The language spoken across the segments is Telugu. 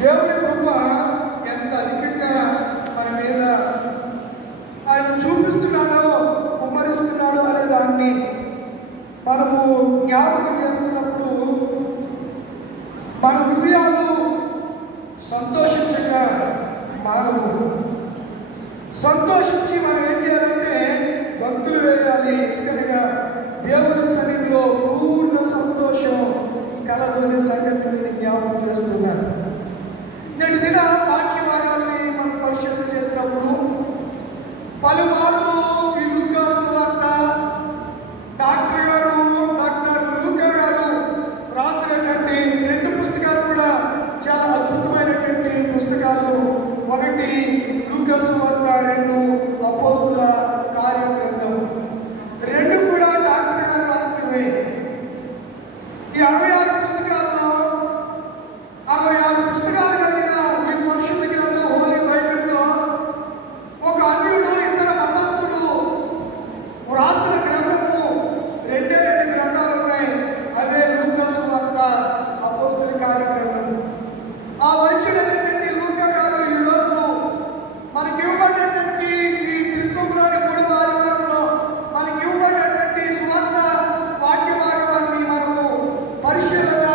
దేవుని కృప ఎంత అధికంగా మన మీద ఆయన చూపిస్తున్నాడో, కుమ్మరిస్తున్నాడో అనే దాన్ని మనము జ్ఞాపకం చేస్తున్నప్పుడు మన హృదయాలు సంతోషించగా మానవు. సంతోషించి మనం ఏం చేయాలంటే భక్తులు వేయాలి. ఎందుకనగా దేవుని సన్నిధిలో పూర్ణ సంతోషం కలదోనే సంగతి నేను జ్ఞాపకం చేస్తున్నాను. నేను దిన వాక్య భాగాన్ని మనం పరిశీలన చేసినప్పుడు పలుమార్లు ఈ లూకా సువార్త డాక్టర్ లూకా గారు రాసినటువంటి 2 పుస్తకాలు కూడా చాలా అద్భుతమైనటువంటి పుస్తకాలు. ఒకటి లూకా సువార్త, 2 అపోస్తుల కార్యగ్రంథం. 2 కూడా డాక్టర్ గారు రాసినవే. ఈ 66 పుస్తకాల్లో 66 పుస్తకాలు కలిగిన ఈ పరిశుద్ధ గ్రంథం హోలీ బైబిల్లో ఒక అన్యుడు, ఇతర మతస్థుడు రాసిన గ్రంథము 2 గ్రంథాలు ఉన్నాయి. అవే లూకా సువార్త, అపోస్తుల కార్యగ్రంథం. ఆ వైద్యుడైనటువంటి లూకా గారు ఈరోజు మనకి ఇవ్వబడినటువంటి ఈ త్రిత్వంలోని 3వ ఆదివారంలో మనకి ఇవ్వబడినటువంటి సువార్త వాక్య భాగాన్ని మనము పరిశీలన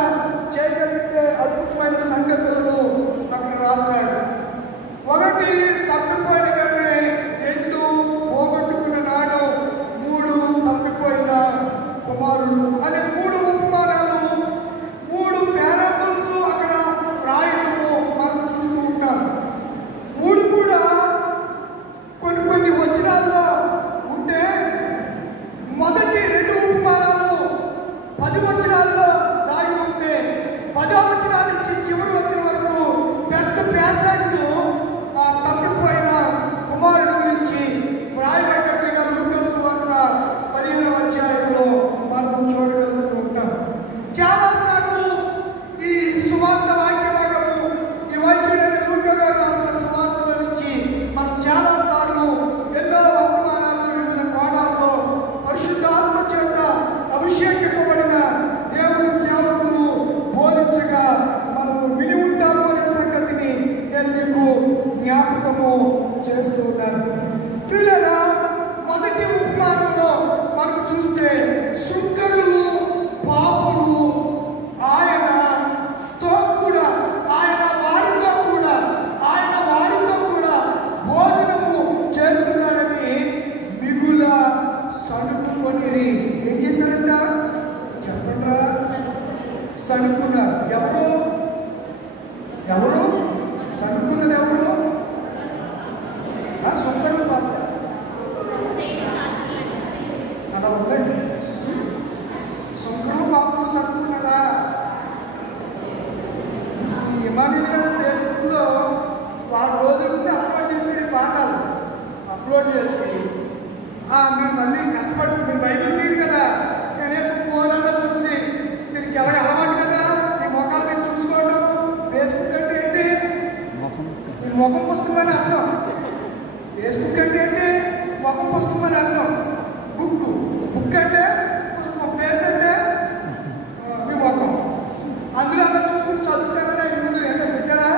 చేయగలిగితే అద్భుతమైన సంగతులను అక్కడ రాశాడు. 1 తప్పిపోయిన గర్రె, 2 పోగొట్టుకున్న నాడు, 3 తప్పిపోయిన కుమారుడు అనే 3 ఉపమానాలు, 3 పారాబుల్స్ అక్కడ రాయటము మనం చూస్తూ ఉంటాం. 3 కూడా కొన్ని వచనాల్లో ఉంటే మొదటి 2 ఉపమానాలు 10 వచనాల్లో దాగి ఉంటే 10వ వచనాల నుంచి చివరి వచనం వరకు పెద్ద ప్యాసేజ్ తప్పిపోయిన కుమారుడు గురించి వ్రాయబడినట్లుగా లూకా సువార్త 15వ అధ్యాయంలో మనం చూడగలుగుతూ ఉంటాం. చాలాసార్లు ఈ సువార్త వాక్య భాగము ఈ వైద్యుడైన లూకా గారు రాసిన సువార్తల నుంచి మనం చాలాసార్లు ఎన్నో వర్తమానాలు వివిధ కోణాల్లో పరిశుద్ధాత్మ చేత అభిషేకింపబడిన దేవుని సేవకులు బోధించగా మనము విని ఉంటాము అనే సంగతిని నేను మీకు జ్ఞాపకము చేస్తూ ఉన్నాను. పిల్లరా, మొదటి ఉపమానంలో మనం చూస్తే సుంకరులు, పాపులు ఆయనతో కూడా భోజనము చేస్తున్నాడని మిగుల సణుకుని ఏం చేశారంట చెప్పండి. సణుకున్నారు. ఎవరు సణుకున్నది? ఎవరు? సుందరులు పాత్ర అలా ఉందండి. సుందరులు పాత్రలు సణుకున్నారా? ఈ ఇమానుయేల్ గారు ఫేస్బుక్లో 4 రోజుల ముందు అప్లోడ్ చేసి పాఠాలు అప్లోడ్ చేసి మీరు మళ్ళీ కష్టపడి మీరు బైబిల్ తీరు కదా, కనీసం ఫోన్ అన్నా చూసి మీరు ఎలా అలవాటు కదా మీ ముఖాలు మీరు చూసుకోవడం. ఫేస్బుక్ అంటే ఏంటి? మీ ముఖం పుస్తకం అని అర్థం. ఫేస్బుక్ అంటే ఏంటి? ముఖం పుస్తకం అని అర్థం. బుక్ అంటే పుస్తకం, ఫేస్ అంటే మీ ముఖం. అందులో అలా చూసుకుని చదువుతారా? ముందు ఏంటో పెట్టారా?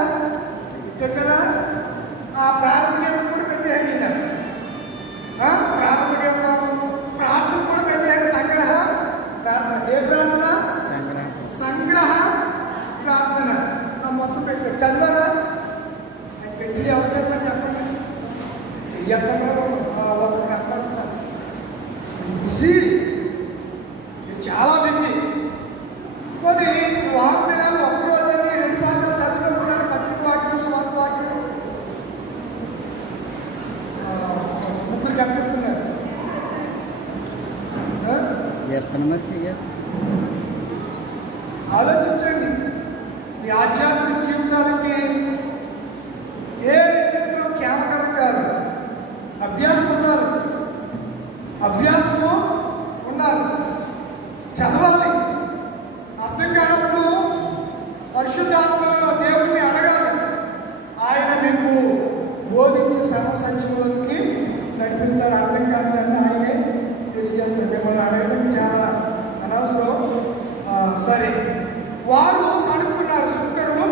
ఆ ప్రారంభ గీతం కూడా పెట్టేయండి. ప్రారంభ గీతం, ప్రార్థన కూడా పెట్టేయండి. సంగ్రహ ప్రార్థన. ఏ ప్రార్థన? సంగ్రహ ప్రార్థన. మొత్తం పెట్టాడు. చదివారా? పెట్టి ఎవరు చదివారు చెప్పండి. చెయ్యకుండా ఒకరు కనపడుతున్నారు. బిజీ, చాలా బిజీ. కొన్ని వారం దినాలు ఒక్కరోజు 2 పాఠాలు చదివినప్పుడు పత్రిక వాక్యం, స్వార్థ వాక్యం 3 కనిపిస్తున్నారు. ఆలోచించండి. మీ ఆధ్యాత్మిక జీవితానికి ఏ మిత్రం క్షేమకరం కాదు. అభ్యాసం ఉండాలి. చదవాలి. అర్థం కానప్పుడు పరిశుద్ధాత్మ దేవుడిని అడగాలి. ఆయన మీకు బోధించి సర్వసంచలోకి నడిపిస్తాడు. అర్థం కాదని ఆయనే తెలియజేస్తాడు. మిమ్మల్ని అడగడం చాలా అనవసరం. సరే, వారు సడుకున్నారు. సుంకరులు,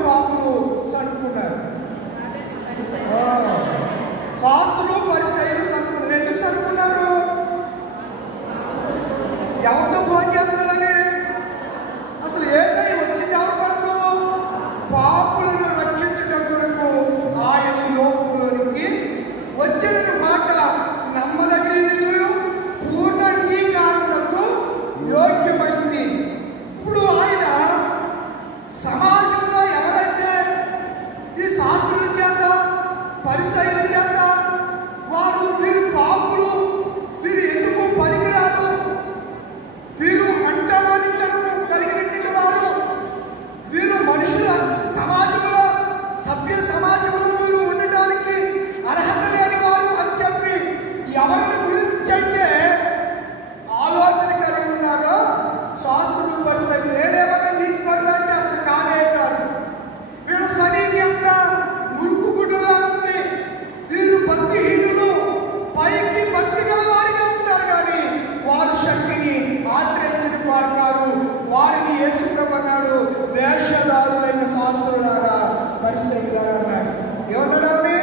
పరిసయ్యులారా అన్నాడు. ఏమన్నాడు?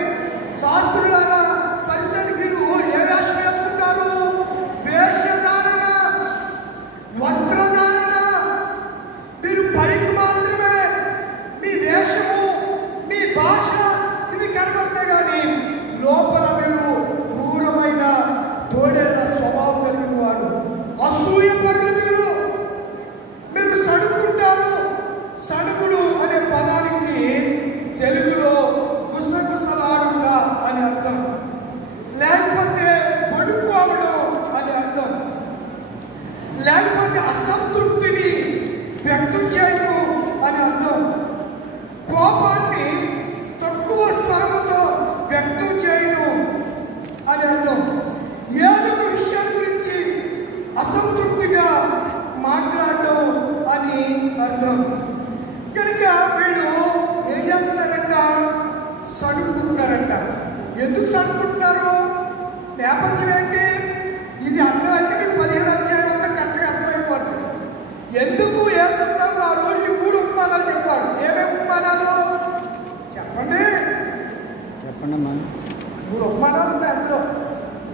శాస్త్రులారా, పరిసయ్యులు మీరు ఏ వేషం వేసుకుంటారు? వేషధారణ, వస్త్రధారణ. మీరు పైకి మాత్రమే మీ వేషము, మీ భాష ఇవి కనబడతాయి, కానీ లోపల మీరు క్రూరమైన తోడేళ్ల స్వభావం కలిగిన వారు. అసూయ పరులు మీరు సడుకుంటారు. సడుగుడు అనే పదానికి తెలుగులో గుసగుసలాడుట అని అర్థం, లేకపోతే పడుకోవడం అని అర్థం, లేకపోతే అసంతృప్తిని వ్యక్తం చేయడం అని అర్థం, కోపాన్ని తక్కువ స్వరముతో వ్యక్తం చేయడం అని అర్థం, ఏదో ఒక విషయం గురించి అసంతృప్తిగా మాట్లాడడం అని అర్థం. కనుక వీళ్ళు ఏం చేస్తున్నారంట? సడుకుంటున్నారంట. ఎందుకు సడుకుంటున్నారు? నేపథ్యం ఏంటి? ఇది అర్థమైతే మీకు 15 అధ్యాయం అంతా కరెక్ట్గా అర్థమైపోతుంది. ఎందుకు యేసుప్రభు వారు ఈ 3 ఉపమానాలు చెప్పారు? ఏమేమి ఉపమానాలు చెప్పండి? చెప్పండమ్మా. 3 ఉపమానాలు ఉన్నాయి అందులో.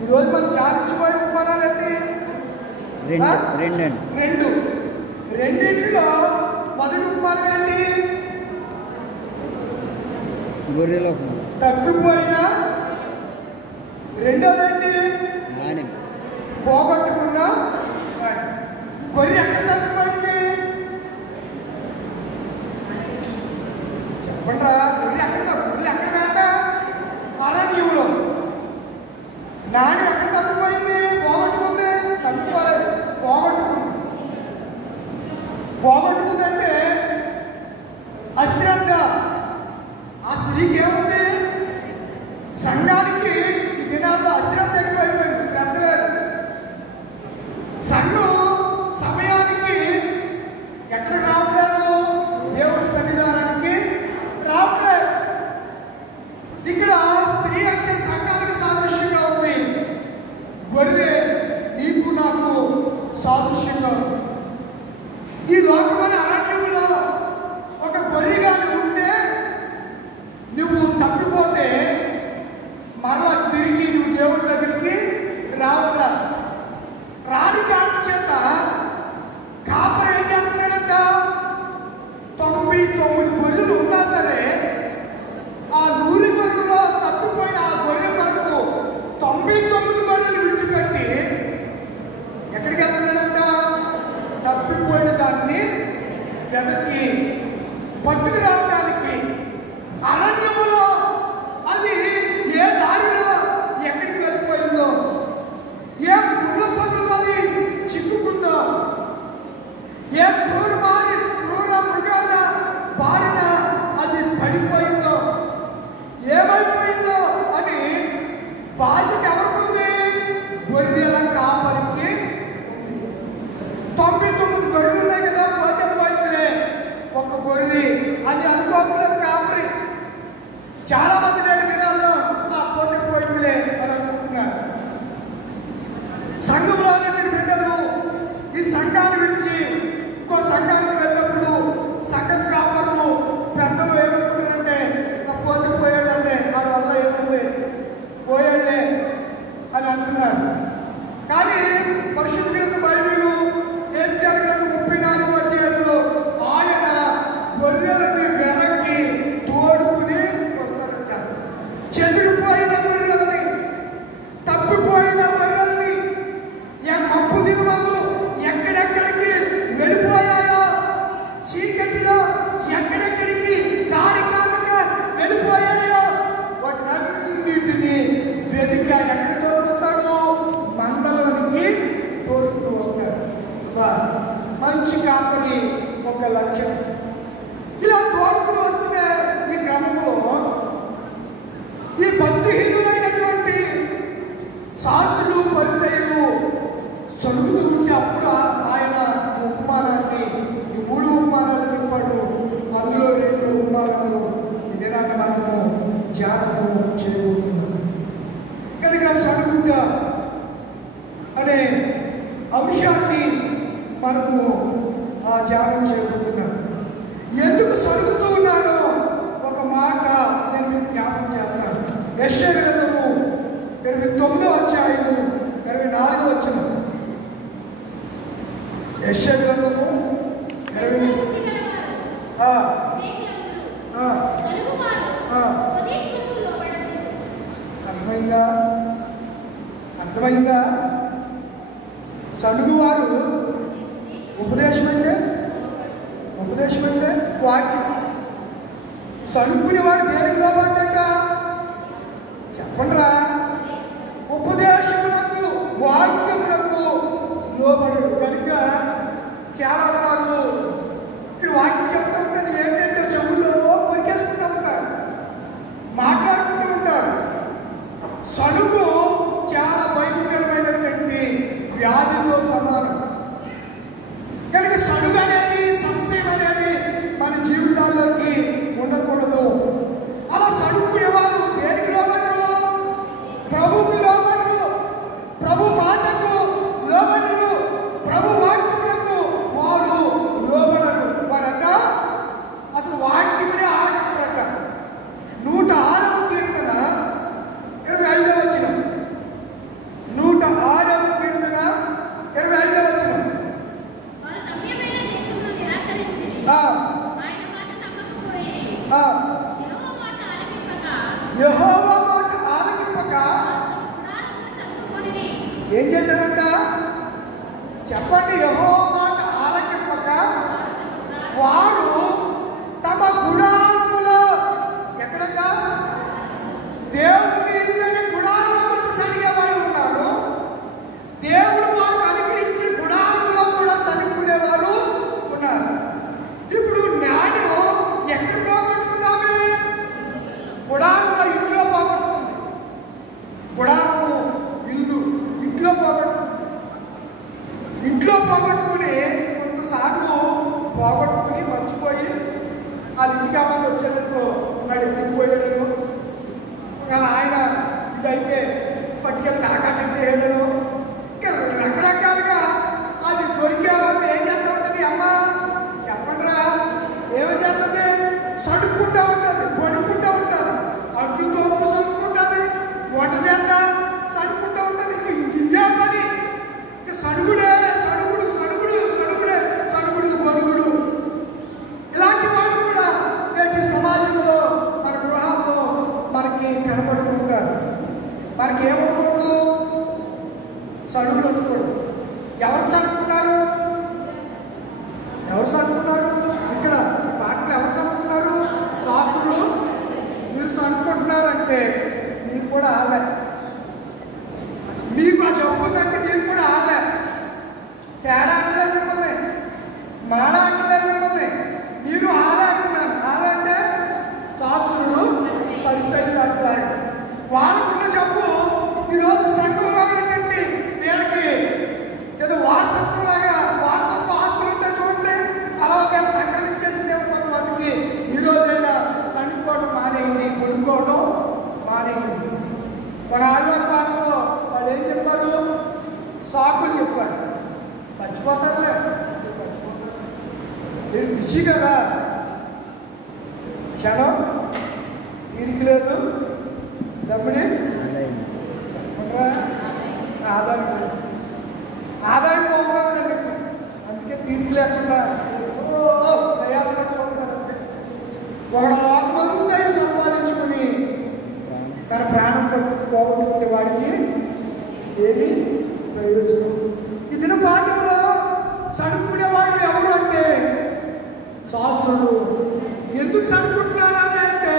ఈరోజు మనం ధ్యానించిపోయే ఉపమానాలు ఏంటి? 2. రెండింటిలో మొదటి ఉపమానం ఏంటి? గొర్రెలో తప్పిపోయిన. రెండోదేంటి? పోగొట్టుకున్న. గొర్రె ఎక్కడ తప్పిపోయింది చెప్పండి రా. గొర్రె ఎక్కడ వేట? అరణ్యంలో. నాని ఎక్కడ తప్పిపోయింది? పోగొట్టుకుంది. తప్పిపోలేదు, పోగొట్టుకుందంటే అశ్రద్ధ. ఆ స్త్రీకి ఏముంది? సంఘానికి ఈ దినాల్లో అశ్రద్ధ ఎక్కువైపోయింది, శ్రద్ధ లేదు. సంఘం సమయానికి ఎక్కడ రావట్లేదు? దేవుడి సన్నిధానానికి రావట్లేదు. ఇక్కడ స్త్రీ అంటే సంఘానికి సాదృశ్యంగా ఉంది, గొర్రె నీకు నాకు సాదృశ్యంగా ఉంది. ఈ లోకమైన అరణ్యంలో ఒక గొర్రెగా నువ్వు ఉంటే, నువ్వు తప్పిపోతే మరలా తిరిగి నువ్వు దేవుడి దగ్గరికి రావట్లా. రాని కారణం చేత కాపరి ఏం చేస్తున్నాడంట? 99 గొర్రెలు ఉన్నా సరే ఆ 100 గొర్రెల్లో తప్పిపోయిన ఆ గొర్రె వరకు 99 గొర్రెలు విడిచిపెట్టి ఎక్కడికి వెళ్తున్నాడంట? తప్పిపోయిన దాన్ని వెతకి పట్టుకు రావడానికి అరణ్యములో అది ఏ దారిలో ఎక్కడికి వెళ్ళిపోయిందో, ఏ ముళ్ళ పొదల్లో అది చిక్కుకుందో, ఏ క్రూర మృగాల బారిన అది పడిపోయిందో, ఏమైపోయిందో అని బాధ్యత ఎవరికి? గొర్రెల కాపరికి. 99 గొర్రెలు ఉన్నాయి కదా, పోతే పోయిందిలే ఒక గొర్రె అని అనుకోవట్లేదు కాపరి. చాలా మంది నేడు దినాల్లో ఆ పోతే పోయిందిలే అని అనుకుంటున్నారు. సంఘంలోని బిడ్డలు ఈ సంఘాన్ని విడిచి ఇంకో సంఘానికి వెళ్ళినప్పుడు సంఘం కాపర్లు పెద్దలు ఏమనుకుంటారంటే, ఆ పోతే పోయాడంటే వాడి వల్ల ఏముంది, పోయాడులే అని అంటున్నారు. కానీ పరిశుద్ధ గ్రంథ బైబిల్ యేసుగారి గ్రంథం 34వ అధ్యాయంలో ఆయన గొర్రెలని వెనక్కి తోడుకుని వస్తారంట. చెదిరిపోయిన గొర్రెలని, తప్పిపోయిన గొర్రెల్ని మప్పు దినమందు ఎక్కడెక్కడికి వెళ్ళిపోయాయో, చీకటిలో ఎక్కడెక్కడికి దారి కాక వెళ్ళిపోయాయో వాటినన్నిటినీ వెతికి ఎక్కడికి తోడుకొస్తాడు? మందలోనికి తోడుకుని వస్తాడు. మంచి కాపరి ఒక లక్ష్యం. ఇలా తోడుకుని వస్తున్న ఈ క్రమంలో ఈ భక్తిహీనులైనటువంటి శాస్త్రులు పరిసయ్యులు సడుగుతూ ఉంటే అప్పుడు ఆయన ఉపమానాన్ని, ఈ 3 ఉపమానాలు చెప్పాడు. అందులో 2 ఉపమానాలు ఈ దినాన్ని మనము ధ్యానము చేయబోతున్నాం. కనుక సడుగుట అనే అంశాన్ని మనము ధ్యానం చేయబోతున్నాం. ఎందుకు సడుగుతూ ఉన్నారో ఒక మాట అర్థమైందా? అర్థమైందా? సడుగువారు ఉపదేశం అంటే వాక్యం. సడుకునేవాడు దేనికి లోబడ్డట చెప్పండిరా? ఉపదేశములకు వాక్యములకు లోబడడు. కనుక చాలాసార్లు ఇక్కడ వాక్యం చెప్తా ఉంటాను ఏంటంటే చెవుల్లో కొరికేసుకుంటూ ఉంటారు, మాట్లాడుకుంటూ ఉంటారు. సడుగు చాలా భయంకరమైనటువంటి వ్యాధితో సమానం. కనుక సడుగు అనేది, సంశయం అనేది మన జీవితాల్లోకి ఉండకూడదు. అలా సడుకునేవారు దేనికి లోబడరు? ప్రభువుకి లోబడరు, ప్రభు మాటకు లోబడరు, ప్రభు వాక్యములకు వారు లోబడరు. వారంట అసలు వాక్యమునే ఆలకించరట. 106వ కీర్తన 25వ వచనం. 106వ కీర్తన 25వ వచనం. యెహోవా మాట ఆలకింపక ఏం చేశారంట చెప్పండి? యెహోవా మాట ఆలకింపక వారు తమ గుడారములో, ఎక్కడంట? దేవుని ఇల్లుని గుడారంలోకి వచ్చి సరిగే వాళ్ళు ఉన్నారు. దేవుడు వారికి అనుగ్రహించి గుడారంలో కూడా సరిపోయేవారు ఉన్నారు. ఇప్పుడు జ్ఞానం ఎక్కడ పోగొట్టుకుందామే? గుడారంలో, ఇంట్లో పోగొట్టుకుంది. గుడారము ఇల్లు ఇంట్లో పోగొట్టుకుంది. ఇంట్లో పోగొట్టుకుని కొన్నిసార్లు పోగొట్టుకుని మర్చిపోయి వాళ్ళ ఇంటికి అమ్మాయి వచ్చేటప్పుడు వాడు ఎత్తుకుపోయాడను, ఒకవేళ ఆయన ఇదైతే పట్టుకెళ్ళి తాకాటంటే వేయడను, ఇంకా రకరకాలుగా అది దొరికేవాళ్ళు ఏం చేస్తూ ఉంటుంది? అమ్మ చెప్పండిరా, ఏమి చేస్తుంది? సడుక్కుంటూ ఉంటుంది, పడుకుంటూ ఉంటారు, అట్లు తోపు సడుక్కుంటుంది, వంట చేస్తా సడుక్కుంటూ ఉంటుంది. ఇదే పని, ఇంకా సడుగుడే సడుగుడు, సడుగుడు సడుగుడే, సడుగుడు బడుగుడు. ఇలాంటి వాళ్ళు కూడా నేటి సమాజంలో మన గృహాల్లో మనకి కనపడుతూ ఉంటారు. మనకి ఏమనకూడదు? సడుగుడు అనకూడదు. ఎవరు సడుకున్నారు? ఎవరు సడుకున్నారు? ఇక్కడ పాటలు ఎవరు సడుకున్నారు? శాస్త్రులు. మీరు సడుకుంటున్నారంటే మీకు కూడా ఆలే, మీకు ఆ జబ్బు ఉందంటే మీరు కూడా ఆలే. తేడా అంటలే మిమ్మల్ని, మాడ అంటలే మిమ్మల్ని, మీరు ఆలే అంటున్నారు. ఆలే అంటే శాస్త్రులు, పరిసయ్యులు అంటారు. వాళ్ళకున్న జబ్బు ఈరోజు సంఘంలో ఏంటంటే వీళ్ళకి ఏదో వారసత్వంలాగా, వారసత్వ ఆస్తులు ఉంటాయి చూడండి, అలా ఒకవేళ సంక్రమించేసిందే కొంతమందికి. ఈరోజైనా సనుక్కోవడం మానేయండి, కొనుక్కోవడం మానేయండి. మన ఆదివారం పాటలో వాళ్ళు ఏం చెప్పారు? సాకులు చెప్పారు. మర్చిపోతారులే, మీరు బిజీ కదా, క్షణం తీరిక లేదు. డబ్బుని చెప్పండిరా, ఆదాయం పోగొట్టాలి. అందుకే తీరిక లేకుండా ప్రయాసపడిపోతున్నారు. అంతే. ఒకడు లోకమంతా సంపాదించుకుని తన ప్రాణం పోగొట్టుకునే వాడికి ఏమి ప్రయోజనం? ఈ దిన పాఠంలో సడుకునే వాళ్ళు ఎవరు అంటే శాస్త్రులు. ఎందుకు సడుకుంటున్నారని అంటే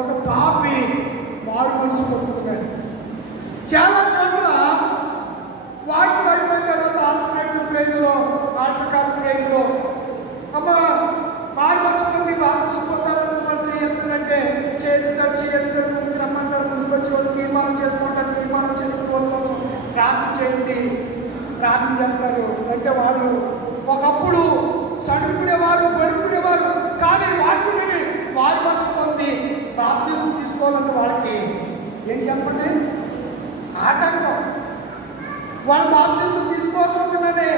ఒక పాపి మారు మనసు పొందుతున్నాడు. చాలా చోట్ల వాక్యం అయిపోయిన తర్వాత ఆల్టర్నేటివ్ ప్లేన్లో, ఆల్టర్కాల్ ప్లేన్లో అమ్మ మారు మనసు పొంది బాప్తిసం పొందాలని వాళ్ళు చేయొద్దంటే చేయొద్దు ముందుకు రమ్మంటారు. ముందుకు వచ్చి వాళ్ళు తీర్మానం చేసుకుంటారు. తీర్మానం చేసుకునే వాళ్ళ కోసం ప్రార్థన చేయండి, ప్రార్థన చేస్తారు. అంటే వాళ్ళు ఒకప్పుడు సడుకునేవారు, పడుకునేవారు, కానీ వాక్యుని వారి మనసు పొంది బాప్తిసం తీసుకోవాలంటే వాళ్ళకి ఏం చెప్పండి? ఆటంకం. వాళ్ళు బాప్తిసం తీసుకోకుండానే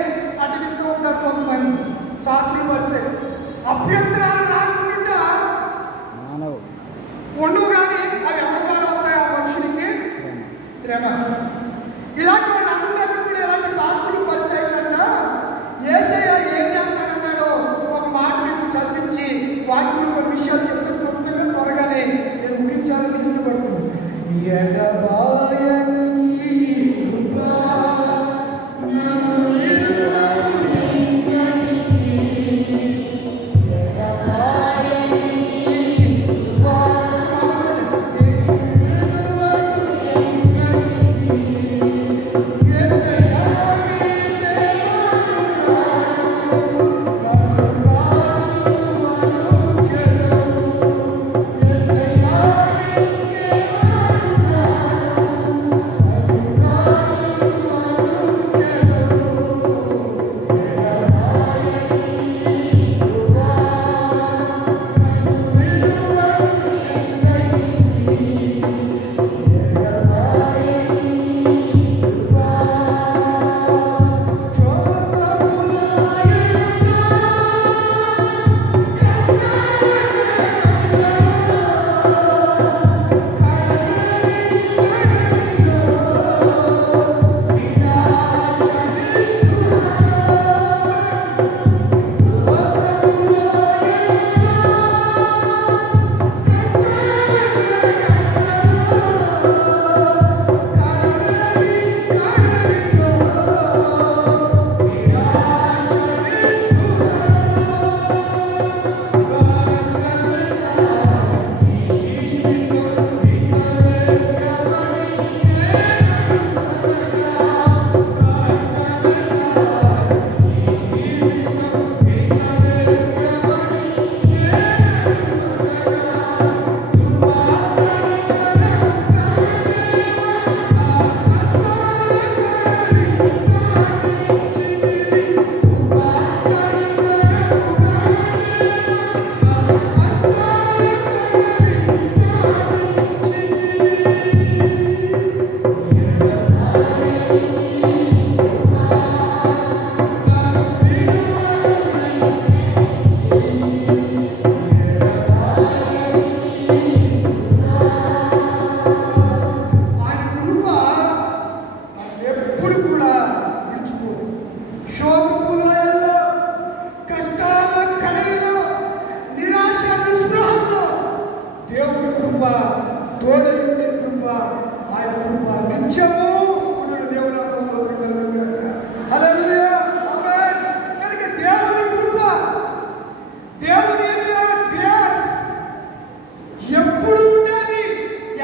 అడ్డగిస్తూ ఉంటారు కొంతమంది శాస్త్రులు. వరిసే అభ్యంతరాలు రాకుండా ఉండవు, కానీ అవి ఎవరి ద్వారా వస్తాయి? ఆ మనుషులకి శ్రమ. ఇలాంటి వాళ్ళందరినీ కూడా ఇలాంటి శాస్త్రులు పరిచయాలన్నా యేసయ్య ఏం చేస్తానన్నాడో ఒక మాట మీకు చదివించి వాక్యం కొన్ని విషయాలు చెప్పి తోడైండే కృప, ఆయన కృప నిత్యము ఉండును. దేవుని స్తోత్రం కలుగును గాక. హల్లెలూయా, ఆమేన్. కనుక దేవుని కృప, దేవుని యొక్క గ్రేస్ ఎప్పుడు ఉండేది,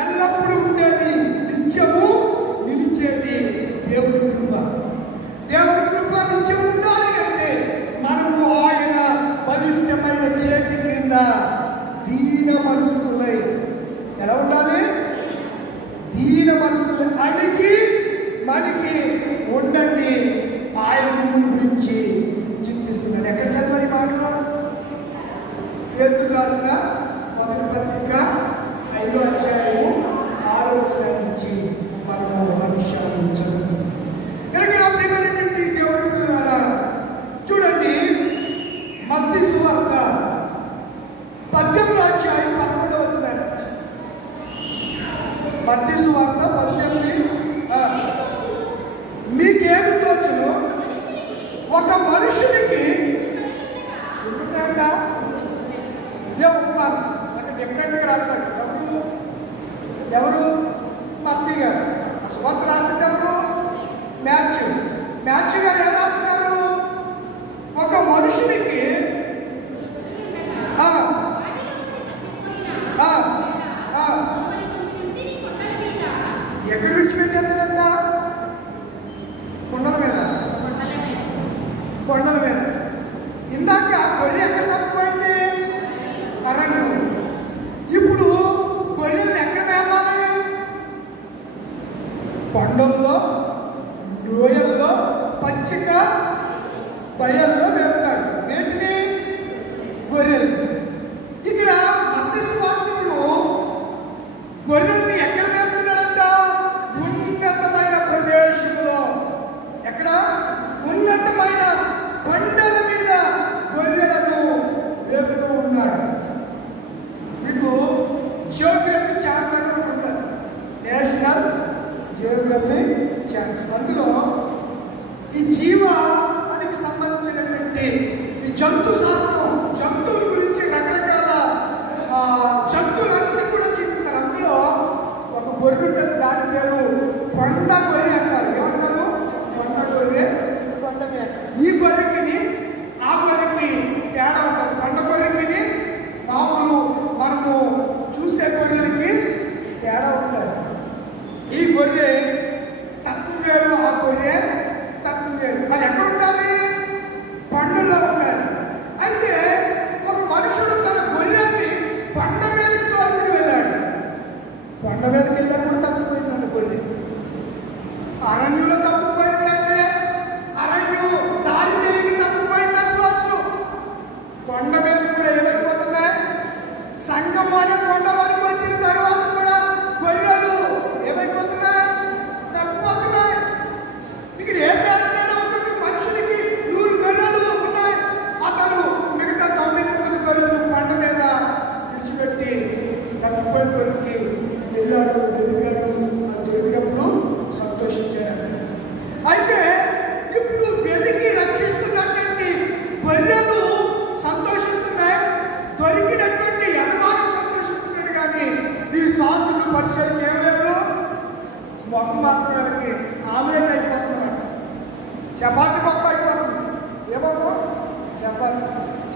ఎల్లప్పుడూ ఉండేది, నిత్యము నిలిచేది దేవుని కృప. దేవుని కృప నిత్యం ఉండాలి అంటే మనము ఆయన బలిష్టమైన చేతి క్రింద దీన మనసులై ఎలా ఉండాలి? దీన మనసులు అడిగి మనకి ఉండండి. ఆయన మిమ్మల్ని గురించి చింతిస్తున్నాడు. ఎక్కడ చదవాలి మాటలో? పేతురు రాసిన మొదటి పత్రిక 5వ అధ్యాయము 6వ వచనం నుంచి మనము ఆ విషయాలు చదువుతాం. కనుక నా ప్రియమైనటువంటి దేవుని పిల్లలారా, చూడండి, మత్తయి సువార్త 18వ అధ్యాయం 11వ వచనం. మత్తయి సువార్త 18. మీకేమి తోచును? ఒక మనుషునికి డిఫరెంట్గా రాశాడు. ఎవరు? మత్తయి గారు. సువార్త రాసింది ఎవరు? మ్యాథ్యూ గారు ఏం రాస్తున్నారు? ఒక మనుషునికి ఎక్కడ విడిచిపెట్టేస్తాడంట? కొండల మీద. ఇందాక గొర్రె ఎక్కడ తప్పిపోయింది? అరణ్యం. ఇప్పుడు గొర్రెలను ఎక్కడ మేపాలి? కొండల్లో, లోయల్లో, పచ్చిక బయల్లో మేపుతారు. వేటిని? గొర్రెలు. ఇక్కడ మత్తయి సువార్తికుడు గొర్రెల్ని ఎక్కడ మేపుతున్నాడంట? ఉన్నతమైన ప్రదేశంలో. ఎక్కడ? ఉన్నతమైన కొండల మీద గొర్రెలను మేపుతూ ఉన్నాడు. మీకు జియోగ్రఫీ ఛానల్ అని ఉంటుంది, నేషనల్ జియోగ్రఫీ ఛానల్. అందులో ఈ జీవానికి సంబంధించినటువంటి ఈ జంతు శాస్త్రం, జంతువుల గురించి రకరకాల జంతువులన్నీ కూడా చూపిస్తారు. అందులో ఒక గొర్రె ఉంటుంది, దాని పేరు కొండ గొర్రె అంటారు. ఏమంటారు? కొండ గొర్రె. ఈ గొర్రెకి ఆ గొర్రెకి తేడా ఉంటుంది. కొండ గొర్రెకి మామూలు మనము చూసే గొర్రెలకి తేడా ఉంటుంది. ఈ గొర్రె తత్వం వేరు, ఆ గొర్రె తత్వం వేరు. అది ఎక్కడ ఉండాలి? కొండల్లో ఉండాలి. అయితే ఒక మనుషుడు తన గొర్రెల్ని కొండ మీదకి తోలుకుని వెళ్ళాడు. కొండ మీదకి వెళ్ళినప్పుడు తప్పిపోయిందండి గొర్రె. అరణ్యంలో తప్పిపోయింది అంటే అరణ్యం దారి తిరిగి తప్పిపోయింది అనుకోవచ్చు. కొండ మీద కూడా ఏమైపోతున్నాయి? సంఘం అనే కొండలోనికి వచ్చిన తర్వాత కూడా గొర్రెలు ఏమైపోతున్నాయి? తప్పిపోతున్నాయి. ఇక్కడ ఏసాడు ఒక మనుషునికి 100 గొర్రెలు ఉన్నాయి. అతడు మిగతా 99 గొర్రెలు కొండ మీద విడిచిపెట్టి తప్పిపోయిన గొర్రెకి వెళ్ళాడు, వెతికాడు. అది దొరికినప్పుడు సంతోషించాడు. అయితే ఇప్పుడు వెతికి రక్షిస్తున్నటువంటి గొర్రెలు సంతోషిస్తున్నాయి, దొరికినటువంటి యజమాని సంతోషిస్తున్నాడు. కానీ ఈ శాస్త్రులు పరిచయం ఏం లేదు, మొక్క మాత్రం వాళ్ళకి ఆమ్లెట్ అయిపోతున్నాడు. చపాతి మొక్క అయిపోతుంది. ఏమో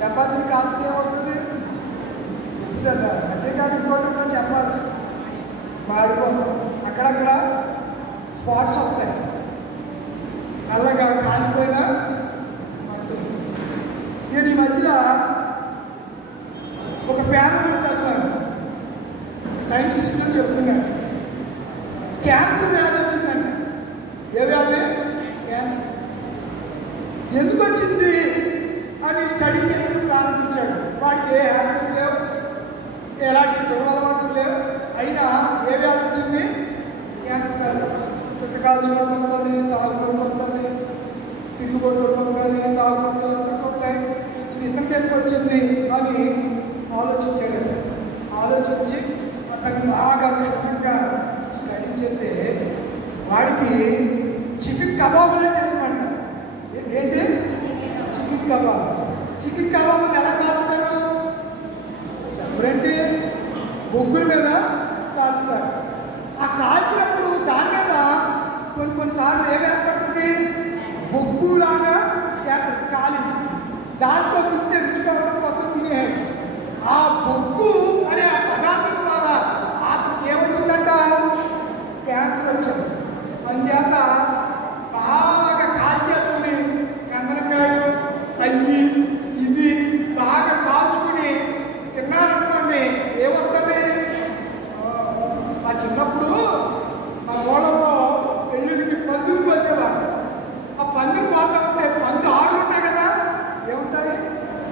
చపాతీని కాదు ఏమవుతుంది? అంతేకాదు ఇంకోటి చపాతి మాడిపోతుంది. అక్కడక్కడ స్పాట్స్ వస్తాయి, నల్లగా కాలిపోయినా మంచిది. నేను ఈ మధ్యన ఒక ప్యాన్ గురించి చదివాను. సైంటిస్టులు చెప్తున్నాడు క్యాన్సర్ వ్యాధి వచ్చిందండి. ఏ వ్యాధి? క్యాన్సర్. ఎందుకు వచ్చింది అని స్టడీ చేయడం ప్రారంభించాడు. వాడికి ఏ హ్యాబిట్స్ లేవు, ఎలాంటి దురలవాట్లు లేవు. అయినా ఏ వ్యాధి వచ్చింది? క్యాన్సర్ వ్యాధి. చుట్టకాల్సి పడుతుంది, తాగుబోతు పడుతుంది, తిరుగుబోతు పడుతుంది, తాగుబోతులు వస్తాయి. ఇతనికి ఎందుకు వచ్చింది అని ఆలోచించాడు. ఆలోచించి అతన్ని బాగా క్షుణ్ణంగా స్టడీ చేస్తే వాడికి చికెన్ కబాబులు అంటే ఇష్టమంట. ఏంటి? Chicken kebab. చికెన్ కబాబుని ఎలా కాల్చుతారు? చెప్పండి. బొగ్గుల మీద కాల్చుతారు. ఆ కాల్చినప్పుడు దాని మీద కొన్నిసార్లు ఏం ఏర్పడుతుంది? బొగ్గులాగా ఏర్పడుతుంది. కాలి దాంతో తింటే రుచిగా ఉండడం మొత్తం తినేయాడు. ఆ బొగ్గు అనే ఆ పదార్థం ద్వారా అతనికి ఏమొచ్చిందంట? క్యాన్సర్ వచ్చింది. అందుచేత బాగా కాల్చేసుకుని కందనకాయలు అవి ఇవి బాగా కాల్చుకుని తిన్నారనుకోండి ఏమవుతుంది? మా చిన్నప్పుడు మా గోడల్లో పెళ్ళిళ్ళకి పందులు కోసేవారు. ఆ పందులు కోటంటే పందు ఆరులు ఉంటాయి కదా, ఏముంటాయి?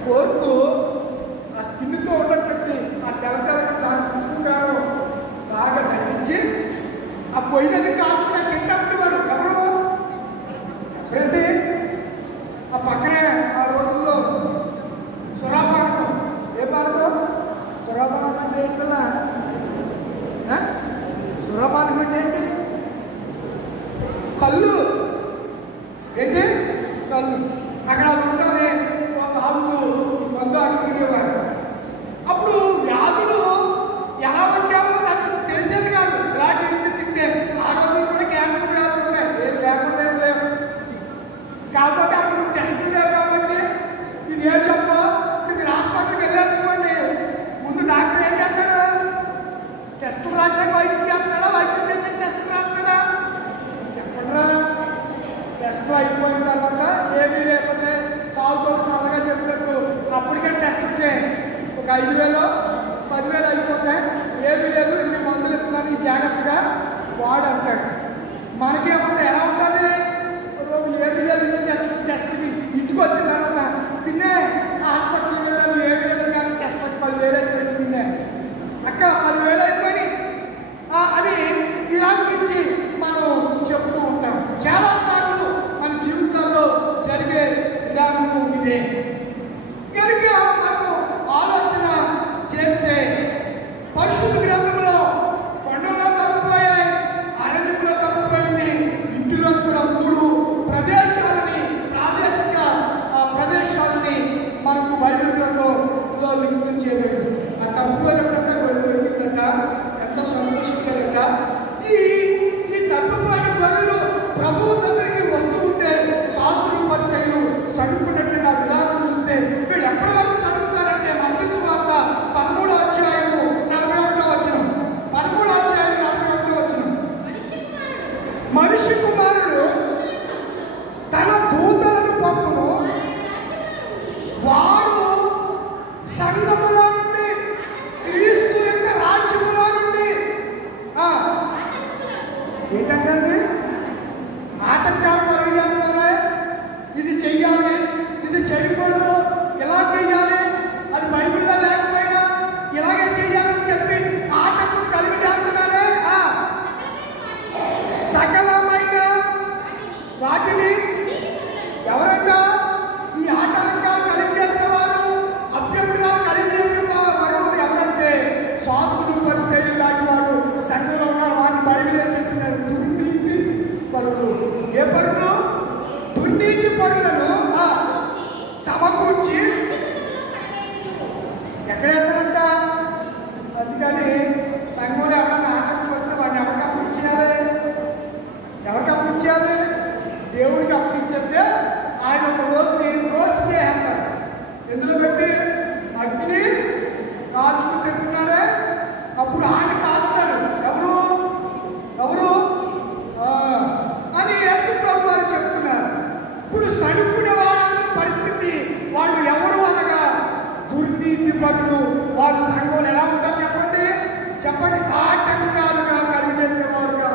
కోరుకు ఆ స్కిన్తో ఉన్నటువంటి ఆ తెల్లకి దాని ఉప్పు కారం బాగా తగ్గించి ఆ పొయ్యి దగ్గర కాల్చుకుని తింటారు. ఎవరు చెప్పండి? ఆ పక్కనే ఆ రోజుల్లో సురాపానకం. ఏ పానకం? సురాపానకం అంటే ఏంటల్లా? సురాపానకం అంటే ఏంటి? కళ్ళు. ఏంటి? కళ్ళు. అక్కడ అది ఉంటుంది. తాగుతూ మందు అడుగుతునేవాడు. అప్పుడు వ్యాధులు ఎలా వచ్చావో నాకు తెలిసేది కాదు. ఇలాంటి ఇంటి తింటే ఆ రోజులు కూడా క్యాన్సర్ వ్యాధులు ఉన్నాయి. ఏది లేకుండా ఏం లేవు. కాకపోతే అప్పుడు టెస్టులు లేవు కాబట్టి ఇది ఏ చెప్పో మీరు హాస్పిటల్కి వెళ్ళారనుకోండి, ముందు డాక్టర్ ఏం చేస్తాడు? టెస్టులు రాసాక వైద్యం చేస్తాడా? వైద్యం చేసే టెస్టులు రాస్తాడా? చెప్పండిరా. టెస్టులు అయిపోయిన తర్వాత ఏమీ లేకపోతే చావుతో సరదాగా చెప్పినట్టు అప్పటికే టెస్టులకే ఒక 5,000 10,000 అయిపోతాయి. ఏమీ లేదు, ఇన్ని మందులు ఇస్తున్నాను, ఈ జాగ్రత్తగా వాడు అంటాడు. మనకేమన్నా ఎలా ఉంటుంది? ఏమీ లేదు, ఇన్ని టెస్ట్కి ఇంటికి వచ్చిన తర్వాత తిన్నే హాస్పిటల్కి వెళ్ళాలి. ఏమీ లేదు కానీ టెస్ట్ 10,000 అయితే తిన్నే అక్క 10,000 అయిపోయి అని ఇలా గురించి మనం చెప్తూ ఉంటాం. చాలాసార్లు మన జీవితాల్లో జరిగే విధానము ఇదే. కనుక మనం ఆలోచన చేస్తే పరిశుద్ధ గ్రంథంలో కొండలో తప్పిపోయాయి, అరణ్యంలో తప్పిపోయింది, ఇంటిలో కూడా 3 ప్రదేశాలని ప్రాదేశిక ప్రదేశాలని మనకు బైబిల్ గ్రంథంలో లిఖితం చేయబడింది. ఆ తప్పిపోయినట్టు దొరికిందట. ఎంతో సంతోషించారట. ఈ తప్పిపోయిన గొర్రెలు ప్రభువు దగ్గరికి వస్తూ ఉంటే శాస్త్రులు పరిసయ్యులు సడుకున్నట్టు నా విధానం చూస్తే వీళ్ళు ఎప్పటి వరకు సడుగుతారంటే మత్తయి సువార్త 13వ అధ్యాయము 41వ వచనం. 13వ అధ్యాయం 41వ వచనం. మనిషి కుమారుడు తన దూతలను పంపును, వారు సంఘములో నుండి క్రీస్తు యొక్క రాజ్యములో నుండి ఏంటంటే ఆటంకాలు కలిగేయాలి. ఇది చెయ్యాలి, ఇది చేయకూడదు, ఇలా చెయ్యాలి, అది బైబిల్లో లేకపోయినా ఇలాగే చెయ్యాలని చెప్పి ఆటంకం కలిగి చేస్తున్నారే. సకలమైన వాటిని ఎవరంట? ఈ ఆటంకాలు కలిగి చేసేవారు, అభ్యంతరాలు కలిగి చేసేవారు ఎవరంటే శాస్త్రులు పరిసయ్యులు లాంటి వారు సంఘంలో ఉన్నారు. వారిని బైబిల్ ఏం చెప్తున్నారు? దుర్నీతి పరులు. ఏ పరులు? దుర్నీతి పరులను సమకూర్చి ఎక్కడెత్తారంట? అందుకని సంఘంలో ఎవరైనా ఆటంకం పడితే వాడిని ఎవరికి అప్పగించేయాలి? ఎవరికి అప్పగించేయాలి? దేవుడికి అప్పగించేస్తే ఆయన ఒక రోజుని రోస్ట్ చేస్తాడు. ఎందులో పెట్టి అగ్ని కాల్చుకుని తింటున్నాడే, అప్పుడు ఆయన కాలుతాడు. ఎవరు అని యేసు ప్రభు వారు చెప్తున్నారు. ఇప్పుడు సడుపుడే వాళ్ళందరి పరిస్థితి వాళ్ళు ఎవరు అనగా దుర్నీతి పరులు. వారు సంఘంలో ఎలా ఉంటారు చెప్పండి? ఆటంకాలుగా కలిగజేసేవారుగా,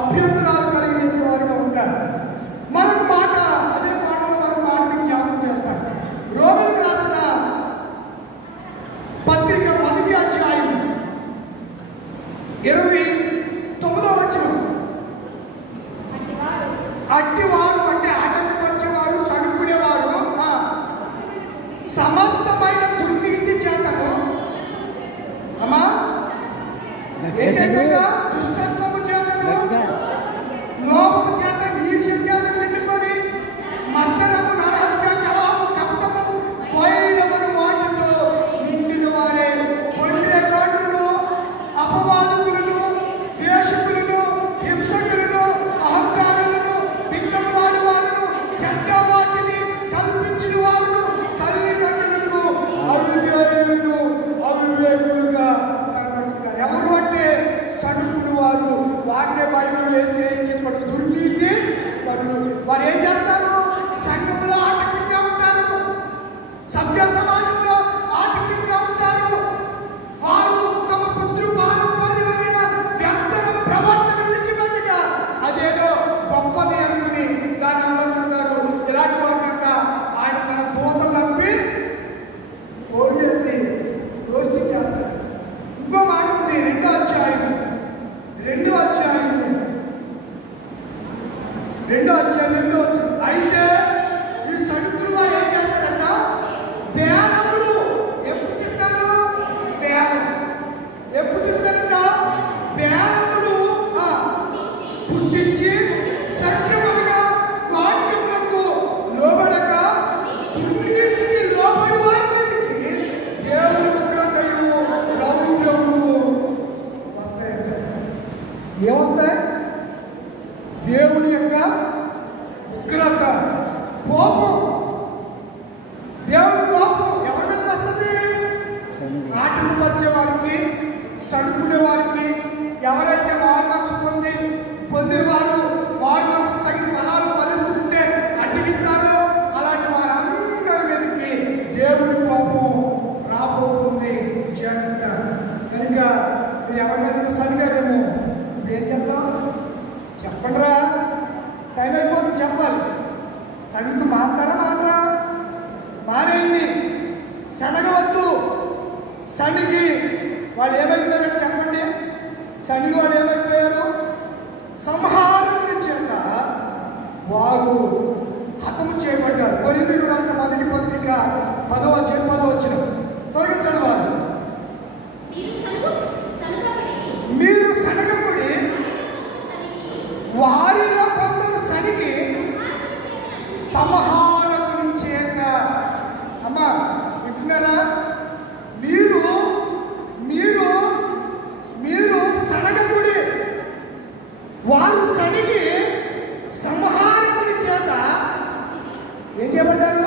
అభ్యంతరాలు కలిగజేసేవారుగా ఉంటారు. మరొక మాట, అదే కోణంలో మరొక మాట మీకు జ్ఞాపకం చేస్తాను. రోమీయులకు రాసిన పత్రిక 1వ అధ్యాయం 29వ వచనం. అట్టివారు అంటే ఆటంకపరిచేవారు, సడుకునేవారు సమస్తమైన దుర్నీతి చేతను దుష్టత్వము చేతను లోపము చేత ఈర్ష్య చేత నిండుకొని మచ్చలము నరహత్య కలహము కపటము వైరమును వాటితో నిండిన వారే, పొండ్రెగాడును అపవాదకులను వారికి, చదువుకునే వారికి, ఎవరైతే మారు మనసు పొందిన వారు మారు మనసు తగిన ఫలాలు ఫలిస్తుంటే అడ్డగిస్తారో అలాంటి వారందరి మీదకి దేవుడి కోపం రాబోతుంది. జాగ్రత్త. కనుక మీరు ఎవరి మీద సరిగారేమో ఇప్పుడు ఏం చేద్దాం చెప్పండి రా, టైం అయిపోతుంది చెప్పాలి. సడుగుతూ మాట్లాడరా మాటరా మానేయండి, సనగవద్దు. సనిగి వాళ్ళు ఏమైపోయారని చెప్పండి. సనిగి వాళ్ళు ఏమైపోయారు? సంహారకుని చేత వారు హతము చేయబడ్డారు. కొరింథీయులకు రాసిన మొదటి పత్రిక 10వ అధ్యాయం త్వరగా చదవాలి. మీరు సనగకుడి, వారిలో కొందరు సనిగి సంహారకుని చేత. అమ్మా వింటున్నారా? మీరు మీరు మీరు సనగకుడి, వారు సనిగి సంహారకుని చేత ఏం చేయబడ్డారు?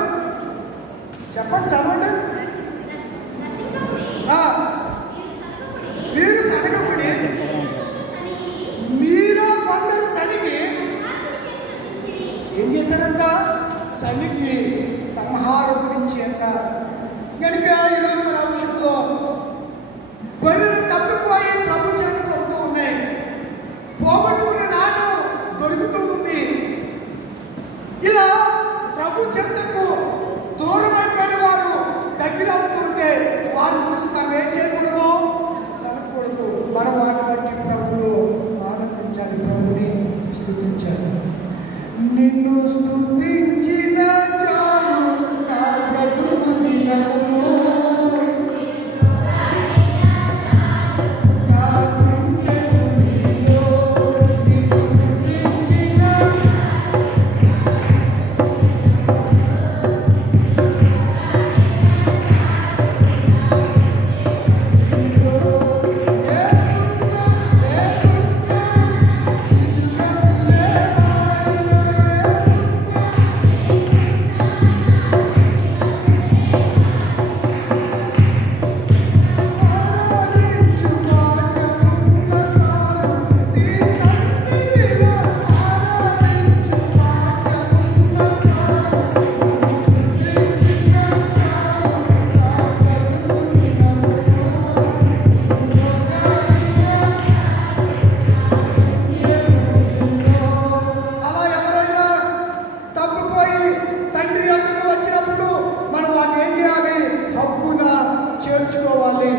చెప్పండి, చదవండి. మీరు సనగకుడి, మీలో కొందరు సనిగి ఏం చేశారంట? సనిగి సంహారకుని చేత. కనుక ఈరోజు మన అంశంలో గొర్రెలు తప్పిపోయి ప్రభు చెంతకు వస్తూ ఉన్నాయి. పోగొట్టుకున్న నాడు దొరుకుతూ ఉంది. ఇలా ప్రభు చెంతకు దూరం అయిపోయిన వారు దగ్గర అవుతూ ఉంటే వారు చూసి మనం ఏం చేయకూడదు? సనకూడదు. మనం వారిని బట్టి ప్రభువును ఆనందించాలి, ప్రభుని స్తుతించాలి. నిన్ను స్తుతించిన చాలు నా బ్రతుకు దినములు, నా గుండెకు నీలో నిన్ను స్తుతించిన చేర్చుకోవాలి.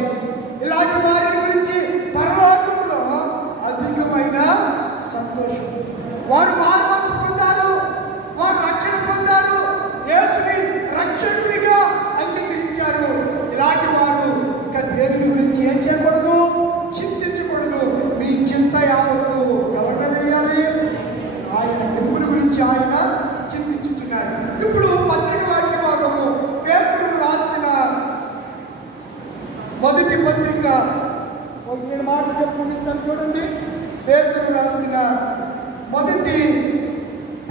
ఇలాంటి వారి గురించి పరలోకములో అధికమైన సంతోషం. వారు మారు మనసు పొందారు, వారు రక్షణ పొందారు, యేసుని రక్షకుడిగా అంగీకరించారు. ఇలాంటి వారు ఇంకా దేవుని గురించి ఏం చేయకూడదు? చింతించకూడదు. మీ చింత యావత్తు ఎవరిని చేయాలి? ఆయన మిమ్ముల గురించి ఆయన చింతించుతున్నాడు. ఇప్పుడు పత్రిక వాక్య భాగము పేతురు రాసిన మొదటి పత్రిక, నేను మాట చెప్పుకుంటాను చూడండి. పేతురు రాసిన మొదటి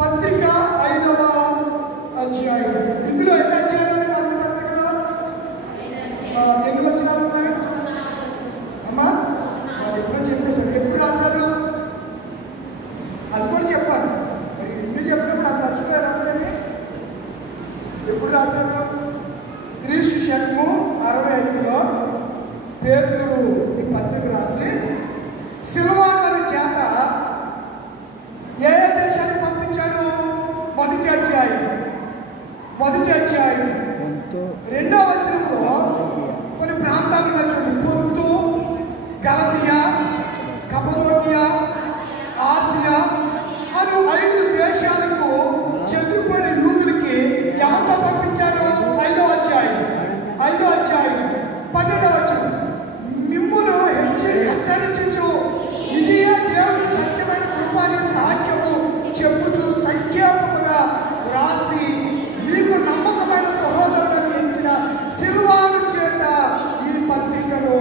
పత్రిక 5వ అధ్యాయం. ఇందులో ఎన్ని అధ్యాయాలు ఉన్నాయి? మొదటి పత్రికలో ఎన్ని వచనాలు ఉన్నాయి అమ్మా? ఎప్పుడో చెప్పేశారు. ఎప్పుడు రాశారు అది కూడా చెప్పాలి. మరి ఎన్ని చెప్పినప్పుడు నాకు మర్చిపోయారు అందరినీ. ఎప్పుడు రాశారు? క్రీస్తు శకము 65లో పేతురు ఈ పత్రిక రాసి సిల్వాను చేత ఏ దేశానికి పంపించాడు? మొదటి అధ్యాయం 2వ వచనంలో కొన్ని ప్రాంతాలు ఉన్నాయి. పొత్తు, గలతియా, కపదోకియా, ఆసియా అను 5 దేశాలకు చెదిరిపోయిన యూదులకి ఎవరితో పంపించాడు? 5వ అధ్యాయం 12వ వచనం. మిమ్మును హెచ్చరించు, ఇది దేవుని సత్యమైన కృపని సాక్ష్యము చెప్పుచు సంఖ్యాపముగా రాసి మీకు నమ్మకమైన సహోదరులను ఇచ్చిన సిల్వాను చేత ఈ పత్రికను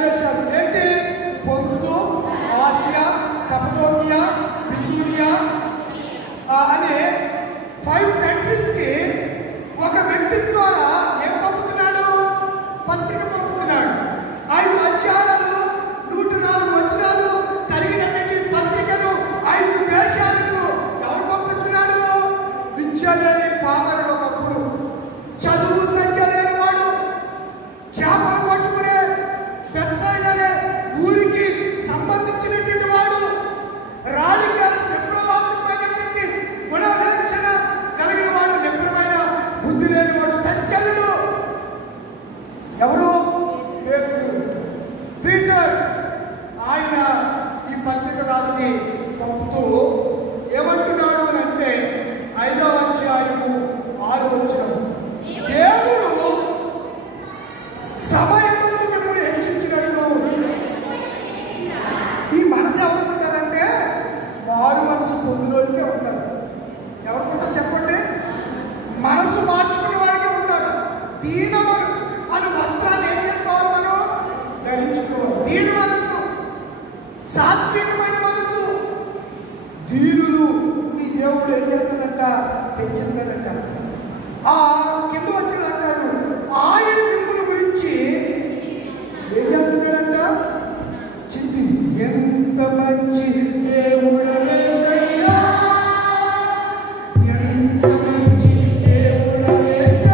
దేశాలు ఏంటి? పొంతు, ఆసియా, కపదోకియా, బితూనియా అనే 5 కంట్రీస్కి ఒక వ్యక్తి ద్వారా ఏం పంపుతున్నాడు? పత్రిక పంపుతున్నాడు. 5 అధ్యాయాలు 104 వచనాలు కలిగినటువంటి పత్రికను 5 దేశాలకు ఎవరు పంపిస్తున్నాడు? విద్య లేని పామరుడు, ఒకప్పుడు చదువు సంఖ్య లేని వాడు, చేపలు పట్టుకునే బెత్సైదా అనే ఊరికి సంబంధించినటువంటి వాడు, రాడికల్స్ విప్లవాత్మకమైనటువంటి గుణ విలక్షణ కలిగిన వాడు, నిపుణమైన బుద్ధి లేని వాడు, చంచలుడు. ఎవరు? పేతురు, పీటర్. ఆయన ఈ పత్రిక రాసి పంపుతూ ఏమంటున్నాడు అంటే 5వ అధ్యాయము 6వ వచనం, దేవుడు సమయమందు మిమ్మల్ని హెచ్చించినట్లు. ఈ మనసు ఎవరికి ఉంటుందంటే మారు మనసు పొందినోడికే ఉంటుంది. ఎవరికుంటా చెప్పండి? మనసు మార్చుకునే వాడికే ఉంటుంది. దీన మనసు అను వస్త్రాన్ని ఏం చేసుకోవాలి? మనం ధరించుకోవాలి. దీని మనసు, సాత్వికమైన మనసు. దీనులు నీ దేవుడు ఏం చేస్తాడంట? హెచ్చిస్తాడంట. ఆ కింద వచ్చిన అంటాడు, ఆయన మిమ్ముల గురించి ఏం చేస్తున్నాడంట? చింతి. ఎంత మంచి దేవుడవేసయ్యా, ఎంత మంచి దేవుడవేసయ్యా,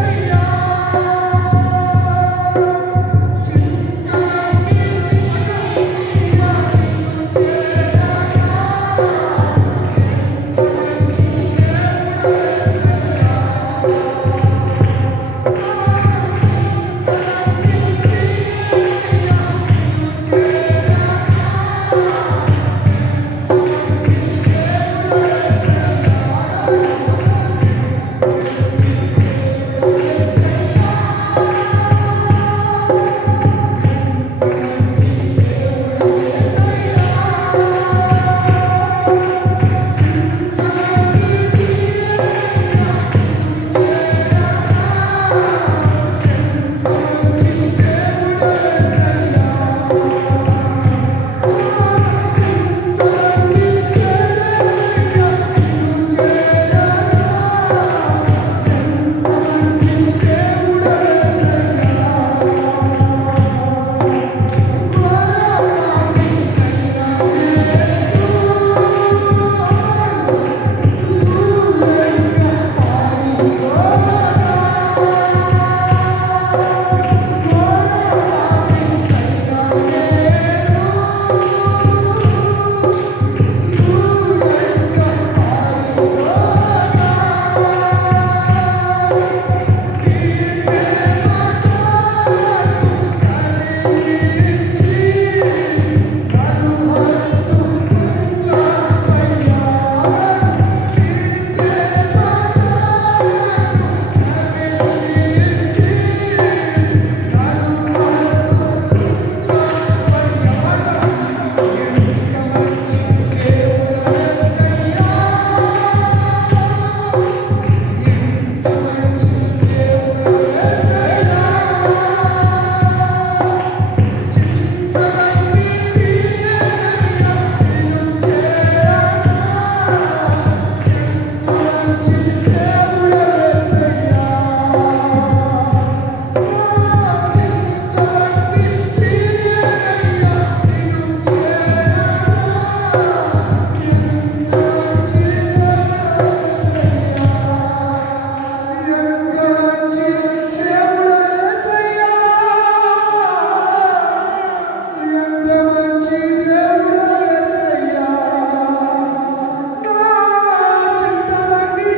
చింతలన్నీ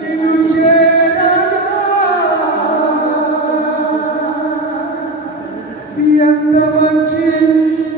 నిన్ను చేరగా, ఎంత మంచి దేవుడవేసయ్యా,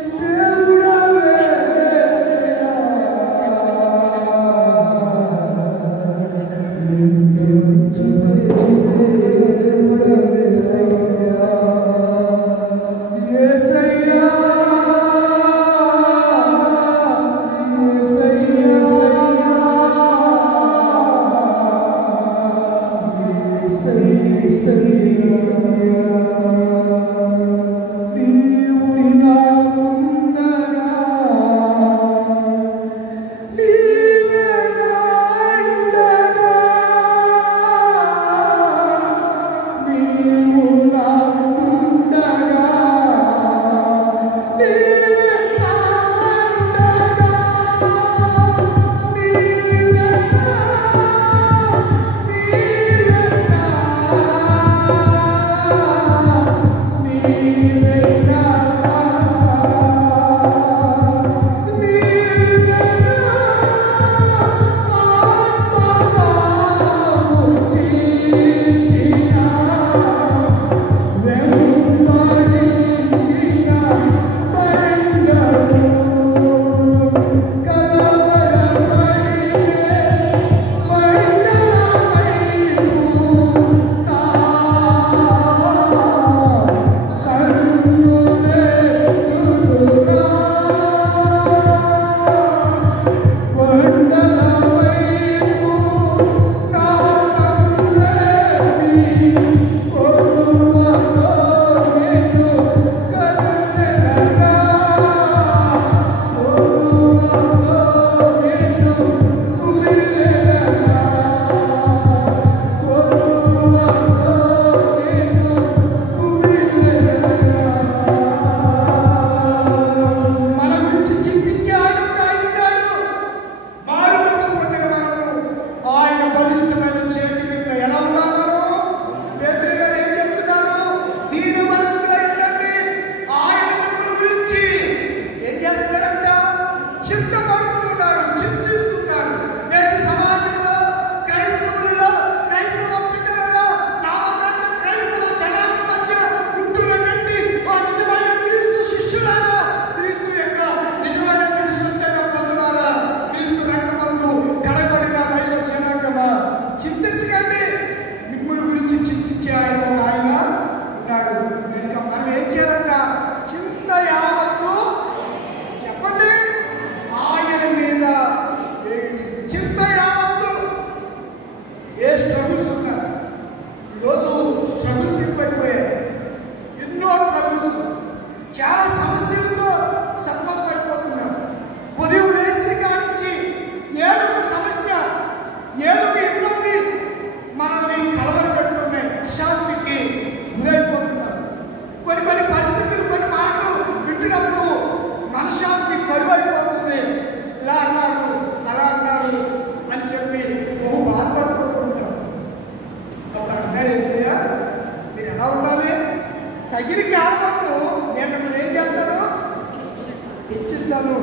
హెచ్చిస్తాను.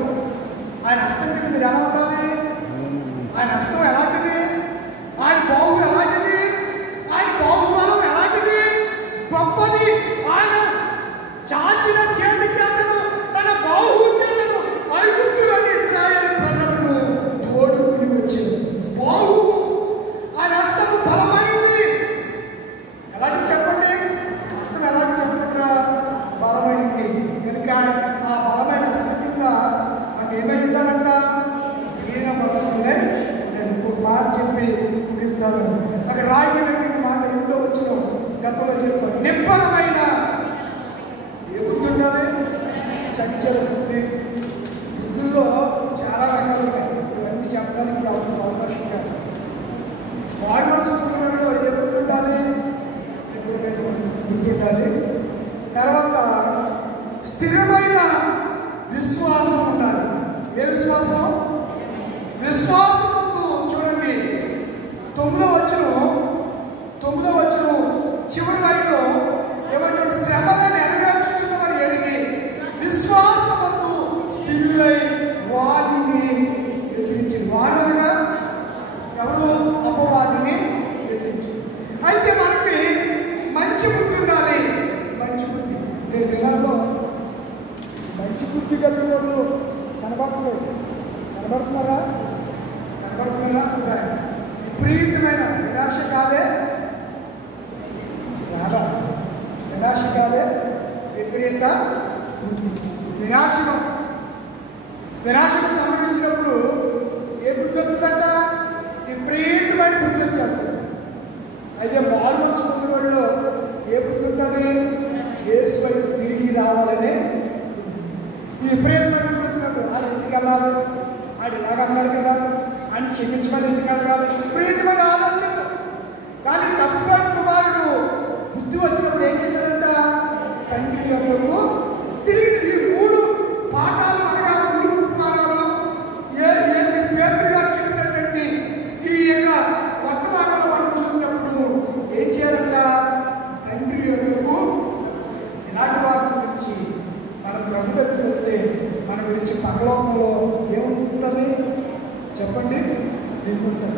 ఆయన హస్తం కింద మీరు ఎలా ఉండాలి? ఆయన హస్తం ఎలాంటిది? ఆయన బాహువు ఎలాంటిది? ఆయన బాహుబలం ఎలాంటిది? గొప్పది. ఆయన చాచిన చేతి చేతను తన బాహువు చేతను ఐగుప్తులోని ఇశ్రాయేలు ప్రజలను తోడుకుని వచ్చింది. బాహువు ఆయన హస్తము బలమైంది. ఎలాంటి చెప్పండి? హస్తం ఎలాంటి చెప్పకుండా బలమైంది కనుక ఆ బలమైన హస్తం కింద అంటే ఏమై ఉండాలంట? దీన మనసులే. నేను ఇంకొక మాట చెప్పి ముగిస్తాను. అక్కడ రాయబడినటువంటి మాట ఎంతో వచ్చిన గతంలో చెప్పాను. నిబ్బరమైన ఏ బుద్ధి ఉండాలి? చంచల బుద్ధి. బుద్ధుల్లో చాలా రకాలు ఉన్నాయి. ఇవన్నీ చెప్పడానికి కూడా అవకాశం కాదు. వాడి మనసు పుట్టినలో ఏ బుద్ధి ఉండాలి? బుద్ధి ఉండాలి. తర్వాత స్థిరమైన విశ్వాసం ఉండాలి. ఏ విశ్వాసం? విశ్వాసం చూడండి 9వ వచనం చివరి లైన్లో ఏమంటే శ్రమలను ఎరగాల్చుచున్న వారు ఎరిగి విశ్వాసమందు స్థిరులై వారిని ఎదిరించి. వారనగా ఎవరు? అపవాదిని ఎదిరించి. అయితే మనకి మంచి బుద్ధి ఉండాలి. మంచి బుద్ధి. నేను దినాల్లో మంచి బుద్ధి కలిగిన వాళ్ళు కనబడట్లేదు. కనబడుతున్నారా? విపరీతమైన నిరాశ కాదే రాదా? నిరాశ కాదే విపరీత బుద్ధి. వినాశకు సంబంధించినప్పుడు ఏ బుద్ధి వస్తుందంట? విపరీతమైన బుద్ధి వచ్చేస్తుంది. అయితే మారు మనసు పొందిన వాళ్ళు ఏ బుద్ధి ఉంటుంది? యేసు వైపు తిరిగి రావాలనే బుద్ధి. ఈ విపరీతమైన బుద్ధి వచ్చినప్పుడు వాళ్ళు ఎందుకు వెళ్ళాలి? ఆడు ఇలాగ అన్నాడు కదా అని క్షమించమని ఎందుకు అడగాలి? విపరీతమైన ఆలోచన. కానీ తప్పని కుమారుడు బుద్ధి వచ్చినప్పుడు ఏం చేశాడంట? తండ్రి యొక్కకు తిరిగి. ఈ 3 పాఠాలు అనగా 3 ఉపమానాలు పేతురు గారు చెప్పినటువంటి ఈ యొక్క వర్తమానంలో మనం చూసినప్పుడు ఏం చేయాలంట? తండ్రి యొక్కకు ఇలాంటి వారి గురించి ప్రభు దగ్గరికి వస్తే మన గురించి పరలోకంలో ఏముంటుంది చెప్పండి?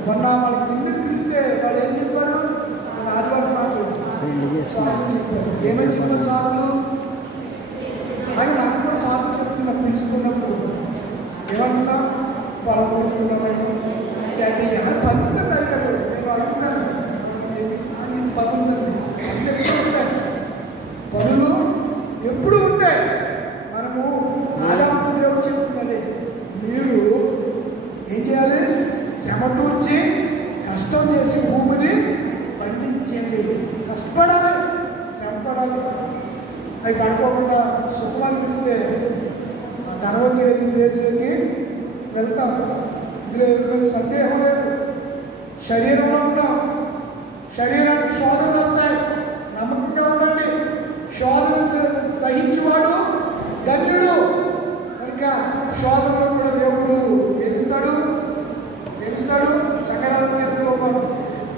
మొన్న వాళ్ళకి కిందకి పిలిస్తే వాళ్ళు ఏం చెప్పారు? మన ఆదివారం మాటలు సాకులు చెప్పారు. ఏమని చెప్పారు సాకులు? అలాగే నాకు కూడా సాకులు చెప్తున్నా పిలుచుకున్నప్పుడు ఏమన్నా పొలం కొనుక్కున్నామని లేకపోతే ఎవరు పని ఉందండి అయ్యారు. నేను అడుగుతాను, నేను పని ఉందండి అంటే ఎప్పుడు ఉంటాయి పనులు, ఎప్పుడు ఉంటాయి. మనము ఆదాము దేవుడు చెప్తున్నది, మీరు ఏం చేయాలి? శ్రమటూర్చి కష్టం చేసి భూమిని పండించండి. కష్టపడాలి, శ్రమపడాలి. అవి పడుకోకుండా సుఖం అనిపిస్తే ఆ ధనవంతుడి ప్లేస్లోకి వెళ్తాం. ఇందులో ఎటువంటి సందేహం లేదు. శరీరంలో ఉన్నాం, శరీరానికి శోధనలు వస్తాయి. నమ్మకంగా ఉండండి. శోధన సహించేవాడు ధన్యుడు. కనుక శోధనలో కూడా దేవుడు ఏమిస్తాడు? సకల తీర్పులో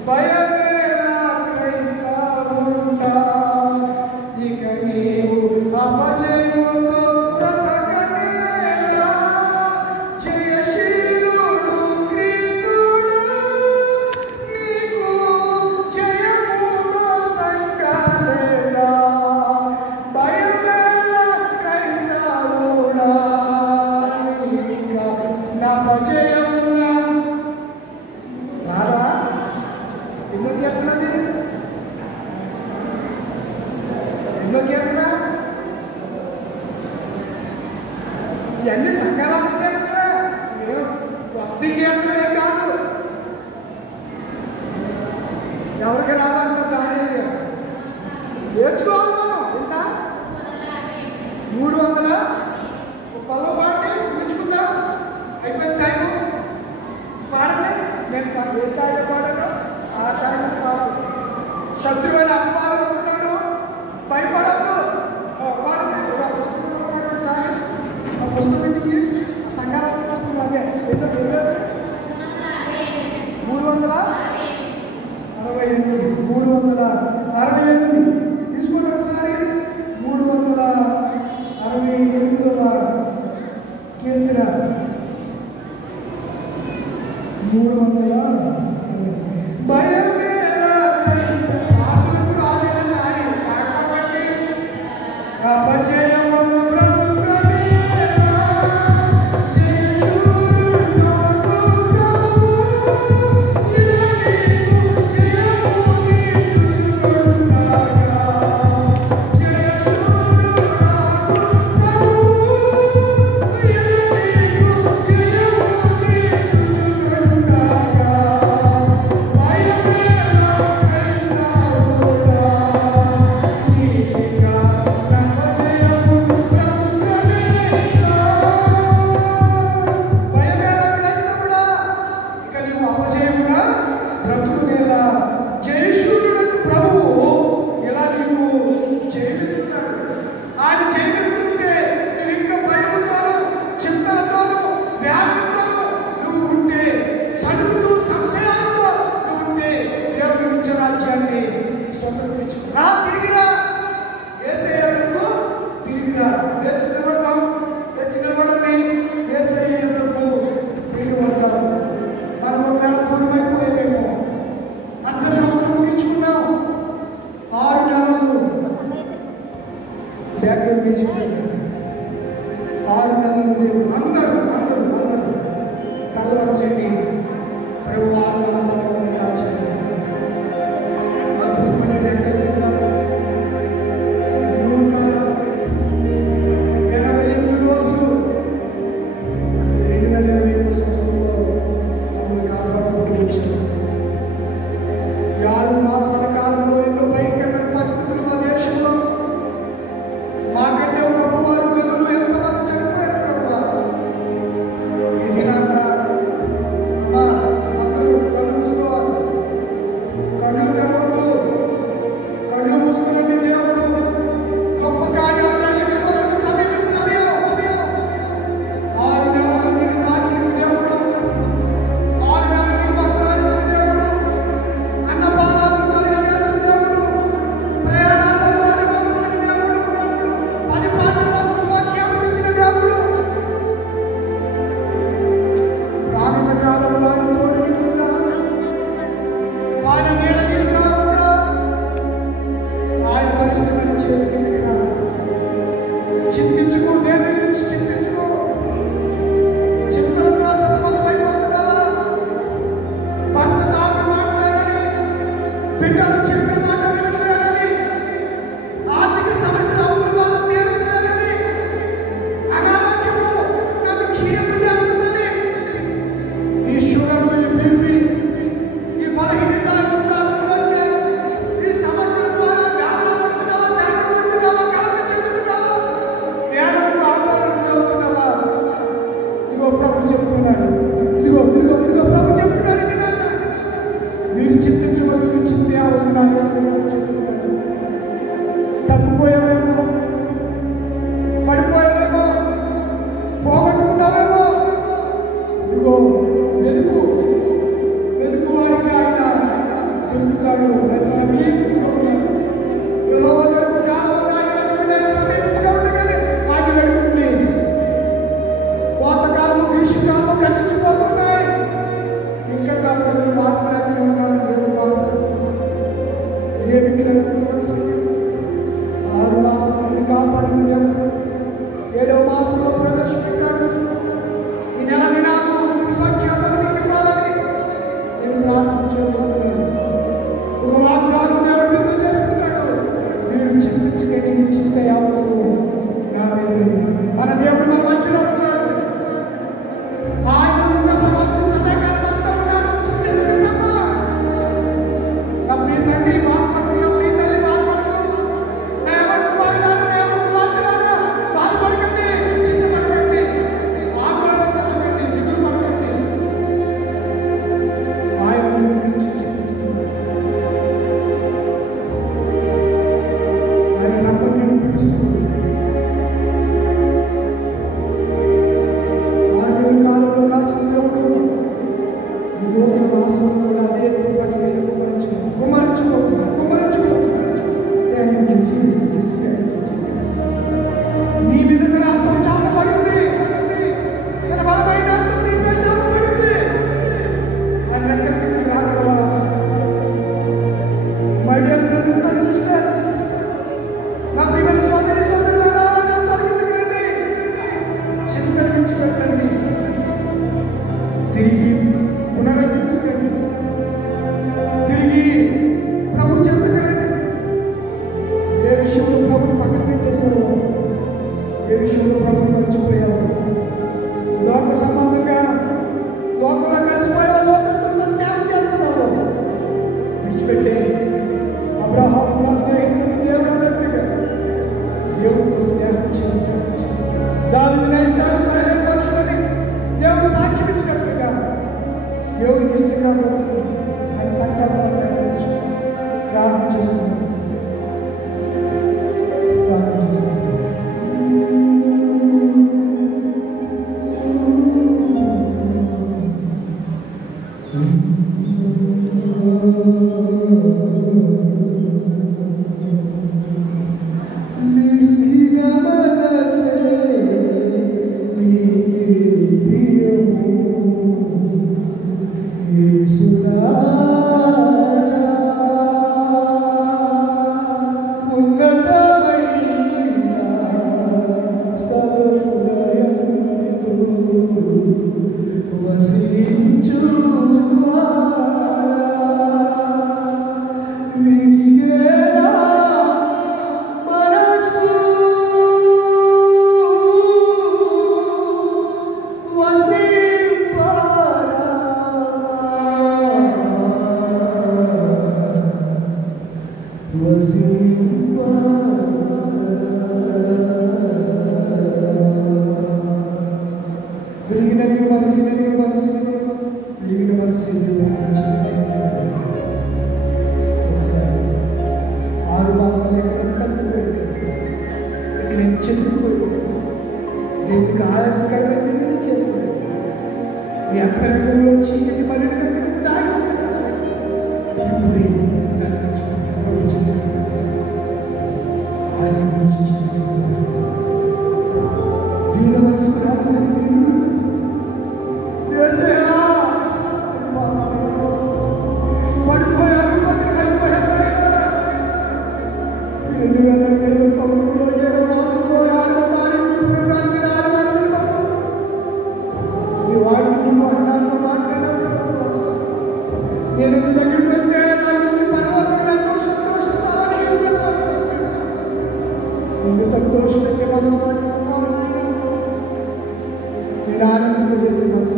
భయమేలా క్రైస్తవుడా, ఇక నీవు అపజయముతో బ్రతకనేలా, జయశీలుడు క్రీస్తుడు నీకు జయమును సంకలేదా. భయమేలా క్రైస్తవుడా, నీక నపజయమునా. రారా? ఎన్నో కీర్తనది? ఎన్నో కీర్తన? ఇవన్నీ సంఘాలకు కీర్తన, భక్తి కీర్తనే కాదు. ఎవరికి రాదంటారు దాని నేర్చుకోవాలి. ఎంత 300 పల్లవ పాడి నేర్చుకుందాం. అయిపోయిన టైము పాడండి. నేను ఏ ఛాయలో పాడాను ఆ ఛాయలో పాడాలి. శత్రువైన అమ్మారు వస్తున్నాడు, భయపడద్దు, పాడండి. ఆ పుస్తకం ఒకసారి ఆ పుస్తకం ఆ సంఘాలకు పడుతుంది. అదే ఎన్నో 368 తీసుకోండి ఒకసారి. 368వ కీర్తన 360. భయమేలా రాసులకు రాసిన సాయి కాబట్టి అపజయమును బ్రతుకనేలా, జయశూరుడు నాకు ప్రభువు, ఇలా నీకు జయము నీచుచునుండగా. జయశూరుడు నాకు ప్రభువు, ఇలా నీకు జయము నీచుచునుండగా. భయమేలా క్రైస్తవుడా, నీక నపజయమును బ్రతుకనేలా. భయమేలా క్రైస్తవుడా, ఇక నీవు అపజయముగా బ్రతుకునేలా. జయశూరుడు ప్రభువు ఇలా నీకు జయమిస్తున్నాడు. ఆయన జయమిస్తుంటే నువ్వు ఇంకా భయముతోను, చింతలతోను, వ్యాధులతోను నువ్వు ఉంటే, సడుగుతూ సంశయాలతో నువ్వు ఉంటే, దేవుని ఇచ్చే రాజ్యాన్ని స్వతంత్రించుకురా. తిరిగిరా, యేసయ్యకు తిరిగిరా. లేచి నిలబడదాం, లేచి నిలబడండి. యేసయ్యకు తిరిగి వద్దాం. మనం ఒకవేళ దూరం అయిపోయామేమో. అర్ధ సంవత్సరం ముగించుకున్నాం, 6 నెలలు బ్యాక్గ్రౌండ్ మ్యూజిక్ 6 నెలలు దేవుడు అందరూ తల వచ్చేయండి. ప్రభు ఆత్మసారం కాచండి. అద్భుతమైన రెక్కలు కింద 188 రోజులు 2025 సంవత్సరంలో మమ్మల్ని కాపాడుకుంటూ వచ్చారు. 6 మాసాల కాలంలో ఎన్నో భయంకరమైన పరిస్థితులు మా దేశంలో. మాకంటే గొప్పవారు ఏ విషయంలో ప్రభుని మర్చిపోయావు? లోక సంబంధంగా లోకంలో కలిసిపోయావు, లోకస్తులతో స్నేహం చేస్తున్నావు. విడిచిపెట్టే అబ్రహాము నా స్నేహితుడికి దేవుడు అన్నట్టుగా దేవుడితో స్నేహం చేస్తాడు. దావీదు నా ఇష్టానుసారమైన మనుషులని దేవుడు సాక్ష్యం ఇచ్చినట్లుగా దేవుడికి ఇష్టంగా బ్రతుకు ఆయన సంకల్పాన్ని నెరవేర్చు. ప్రార్థన చేసుకున్నాను. ప్రార్థన చేసుకున్నాను. దేవునికి ఆయాసకరమైన చేస్తుంది. మీ అంతరంగంలో చీకటి మళ్ళీ దాగి ఆయన గురించి దీన మనసు పడిపోయారు, అయిపోయారు. 2007 సంవత్సరంలో 7వ మాసంలో 6వ తారీఖు వాడితో మాట్లాడారు. నేను నీ దగ్గరికి వస్తే నా గురించి పరలోకంలో ఎంతో సంతోషిస్తానని నేను సంతోషపెట్టే మనసు నేను ఆనందింపజేసే మనసు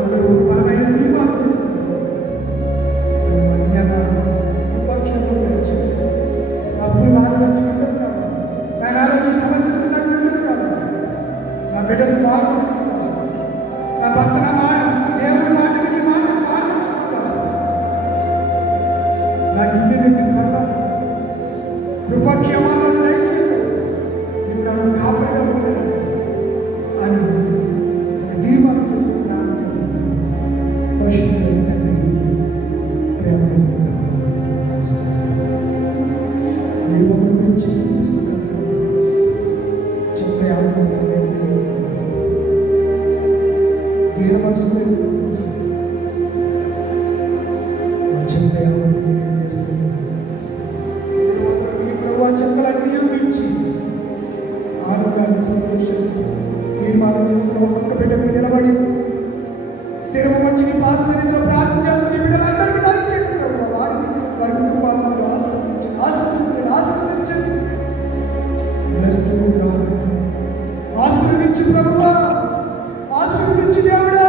అందరూ ఒక బలమైన తీర్మానం తీసుకున్నారు. అప్పుడు బాధపడి నా ఆరోగ్య సమస్య నా బిడ్డలు మార్పుకోవాలి. నా భర్త నా మాట దేవుడి మాట నీ మాట మార్పుకోవాలి. నాకు ఇన్ని రెండు కన్నా కృపక్షేమాలను దయచేయండి. నువ్వు నన్ను కాపాడుగా ఉండాలి అని ఒక తీర్మానం చేసుకుని ప్రారంభించాను. పరిశుద్ధుడైన తండ్రి, ప్రేమ మీరు మమ్మల్ని గురించి చింతిస్తున్నారు. చింత యావత్తుగా దీన మనసు ఆ చింత యావత్తుని నేను వేసుకున్నాను. ప్రభు చింతలన్నీ యుద్ధించి ఆనందాన్ని సంతోషాన్ని తీర్మానం చేసుకుని ఒక్కొక్క బిడ్డకు నిలబడి స్థిరమ మంచిని పాదసన్నిధిలో ప్రార్థన చేసుకుని బిడ్డలందరికీ దాయించండి. వారిని వారి కుటుంబాలను ఆశ్రయించండి, ఆశ్రయించండి, ఆశ్రయించండి. ఆశీర్వదించి ప్రభువా, ఆశీర్వదించి దేవుడా,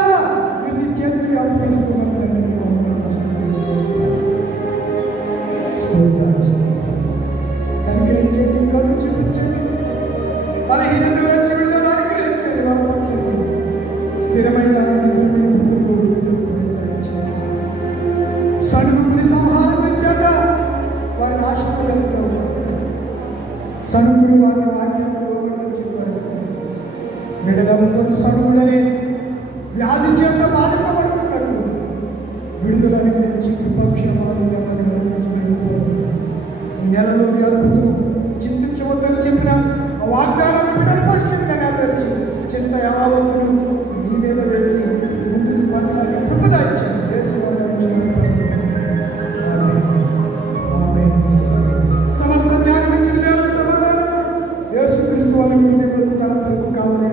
మీరు నీ చేతులకి అప్పగిస్తున్నాను తండ్రి. కనికరించండి, కన్ను చూపించండి, బలహీనతలోంచి విడుదల అనుగ్రహించండి, బలపరచండి. స్థిరమైన పుత్రులు సడుగుని సంహారం ఇచ్చాక వారిని ఆశించాలి. సడుగురు వారిని వాక్యంలో బిడ్డలందరూ సడుగులని వ్యాధి చేత బాధింపబడుతున్నట్టు విడుదల అనుగ్రహించి కృపక్షేమాలు ఈ నెలలోని అద్భుతం చింతించవద్దని చెప్పిన ఆ వాగ్దానం బిడ్డల పక్షంగా నెరవేర్చి చింత యావత్తును నీ మీద వేసి ముందుకు కొనసాగి కృపదాయించండి. సమస్త జ్ఞానం ఇచ్చిన దేవుని సమాధానం యేసుక్రీస్తు వాళ్ళ మీద తల వరకు కావాలని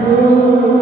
Oh